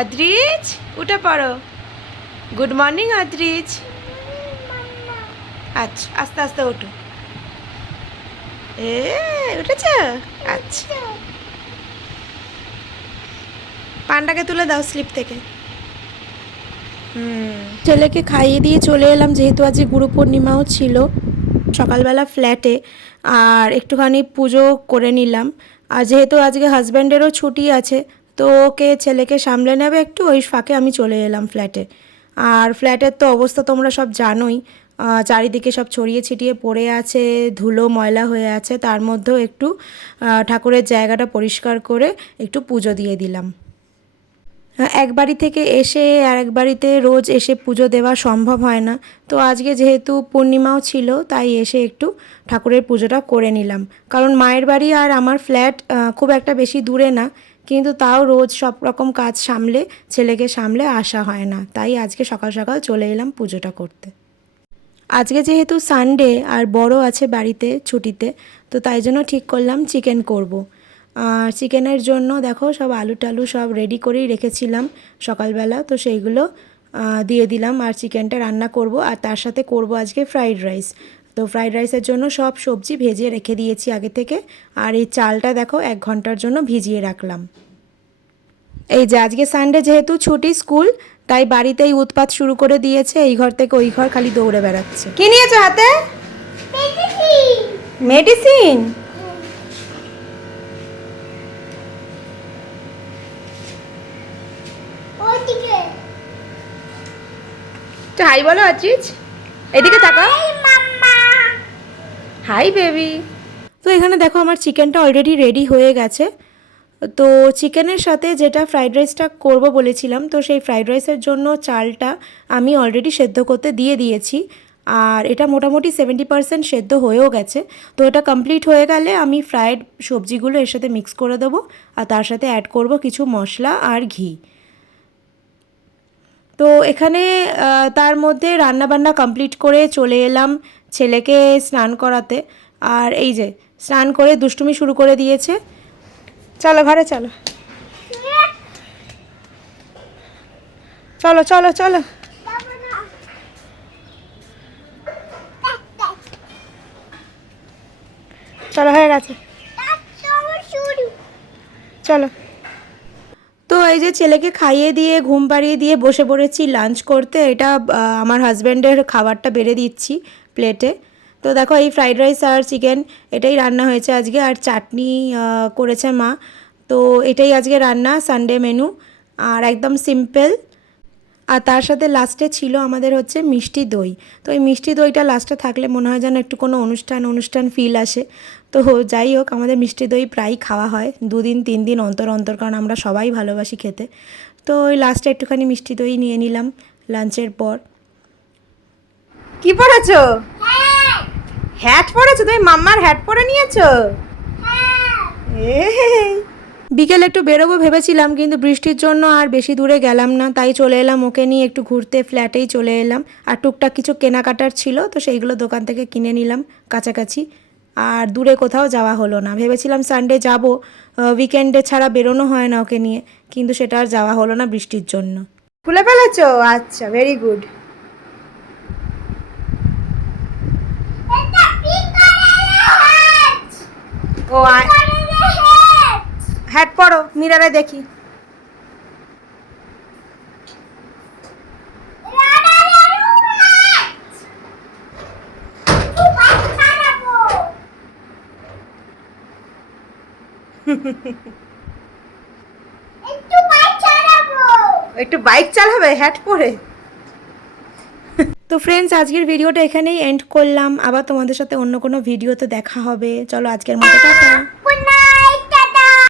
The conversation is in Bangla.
আদ্রিজ উঠে পড়ো। Good morning Adrij. আচ্ছা আস্তে আস্তে ওঠো। উঠেছ? আচ্ছা, পান্ডাকে তুলে দাও স্লিপ থেকে। ছেলেকে খাইয়ে দিয়ে চলে এলাম, যেহেতু আজ গুরু পূর্ণিমাও ছিল। সকালবেলা ফ্ল্যাটে আর একটুখানি পুজো করে নিলাম। আর যেহেতু আজকে হাজব্যান্ডেরও ছুটি আছে, তো ওকে ছেলেকে সামলে নেবে একটু, ওই ফাঁকে আমি চলে এলাম ফ্ল্যাটে। আর ফ্ল্যাটের তো অবস্থা তোমরা সব জানোই, চারিদিকে সব ছড়িয়ে ছিটিয়ে পড়ে আছে, ধুলো ময়লা হয়ে আছে। তার মধ্যেও একটু ঠাকুরের জায়গাটা পরিষ্কার করে একটু পুজো দিয়ে দিলাম। এক বাড়ি থেকে এসে আর এক বাড়িতে রোজ এসে পুজো দেওয়া সম্ভব হয় না, তো আজকে যেহেতু পূর্ণিমাও ছিল তাই এসে একটু ঠাকুরের পুজোটা করে নিলাম। কারণ মায়ের বাড়ি আর আমার ফ্ল্যাট খুব একটা বেশি দূরে না, কিন্তু তাও রোজ সব রকম কাজ সামলে ছেলেকে সামলে আসা হয় না, তাই আজকে সকাল সকাল চলে এলাম পুজোটা করতে। আজকে যেহেতু সানডে আর বড় আছে বাড়িতে ছুটিতে, তো তাই জন্য ঠিক করলাম চিকেন করব। আর চিকেনের জন্য দেখো সব আলু টালু সব রেডি করেই রেখেছিলাম সকালবেলা, তো সেইগুলো দিয়ে দিলাম আর চিকেনটা রান্না করব। আর তার সাথে করব আজকে ফ্রাইড রাইস। তো ফ্রাইড রাইসের জন্য সব সবজি ভেজে রেখে দিয়েছি আগে থেকে। আর এই চালটা দেখো 1 ঘন্টার জন্য ভিজিয়ে রাখলাম। এই যে আজকে সানডে যেহেতু ছুটি স্কুল, তাই বাড়িতেই উৎপাত শুরু করে দিয়েছে, এই ঘর থেকে ওই ঘর খালি দৌড়ে বেড়াচ্ছে। কি নিয়েছো হাতে? মেডিসিন। হাই বলো আচিজ, এদিকে তাকাও। Hi baby. তো এখানে দেখো আমার চিকেনটা অলরেডি রেডি হয়ে গেছে। তো চিকেনের সাথে যেটা ফ্রাইড রাইসটা করব বলেছিলাম, তো সেই ফ্রাইড রাইসের জন্য চালটা আমি অলরেডি সেদ্ধ করতে দিয়ে দিয়েছি। আর এটা মোটামুটি 70% সেদ্ধ হয়েও গেছে। তো এটা কমপ্লিট হয়ে গেলে আমি ফ্রাইড সবজিগুলো এর সাথে মিক্স করে দেবো, আর তার সাথে অ্যাড করব কিছু মশলা আর ঘি। তো এখানে তার মধ্যে রান্নাবান্না কমপ্লিট করে চলে এলাম ছেলেকে স্নান করাতে। আর এই যে স্নান করে দুষ্টুমি শুরু করে দিয়েছে। চলো ঘরে চলো, চলো চলো চলো। চলো হয়ে গেছে, চলো। তো এই যে ছেলেকে খাইয়ে দিয়ে ঘুম পাড়িয়ে দিয়ে বসে পড়েছি লাঞ্চ করতে। এটা আমার হাজব্যান্ডের খাবারটা বেড়ে দিচ্ছি প্লেটে। তো দেখো এই ফ্রাইড রাইস আর চিকেন এটাই রান্না হয়েছে আজকে, আর চাটনি করেছে মা। তো এটাই আজকে রান্না, সানডে মেনু, আর একদম সিম্পল। আর তার সাথে লাস্টে ছিল আমাদের হচ্ছে মিষ্টি দই। তো এই মিষ্টি দইটা লাস্টে থাকলে মনে হয় যেন একটু কোনো অনুষ্ঠান অনুষ্ঠান ফিল আসে। তো যাই হোক, আমাদের মিষ্টি দই প্রায়ই খাওয়া হয় 2 দিন 3 দিন অন্তর অন্তর, কারণ আমরা সবাই ভালোবাসি খেতে। তো ওই লাস্টে একটুখানি মিষ্টি দই নিয়ে নিলাম লাঞ্চের পর। কি পরেছো? হ্যাট পরেছো? তুমি মাম্মার হ্যাট পরে নিয়েছো? বিকেলে একটু বেরোবো ভেবেছিলাম, কিন্তু বৃষ্টির জন্য আর বেশি দূরে গেলাম না, তাই চলে এলাম ওকে নিয়ে একটু ঘুরতে, ফ্ল্যাটেই চলে এলাম। আর টুকটাক কিছু কেনাকাটার ছিল, তো সেইগুলো দোকান থেকে কিনে নিলাম কাছাকাছি। আর দূরে কোথাও যাওয়া হলো না, ভেবেছিলাম সানডে যাব, উইকেন্ডে ছাড়া বেরোনো হয় না ওকে নিয়ে, কিন্তু সেটা আর যাওয়া হলো না বৃষ্টির জন্য। খুলে ফেলেছো? আচ্ছা, ভেরি গুড। ও হ্যাট পরো, মিরারে দেখি। একটু বাইক চালাবে হ্যাট পরে। তো ফ্রেন্ডস, আজকের ভিডিওটা এখানেই এন্ড করলাম। আবার তোমাদের সাথে অন্য কোনো ভিডিওতে দেখা হবে। চলো আজকের মতো টাটা।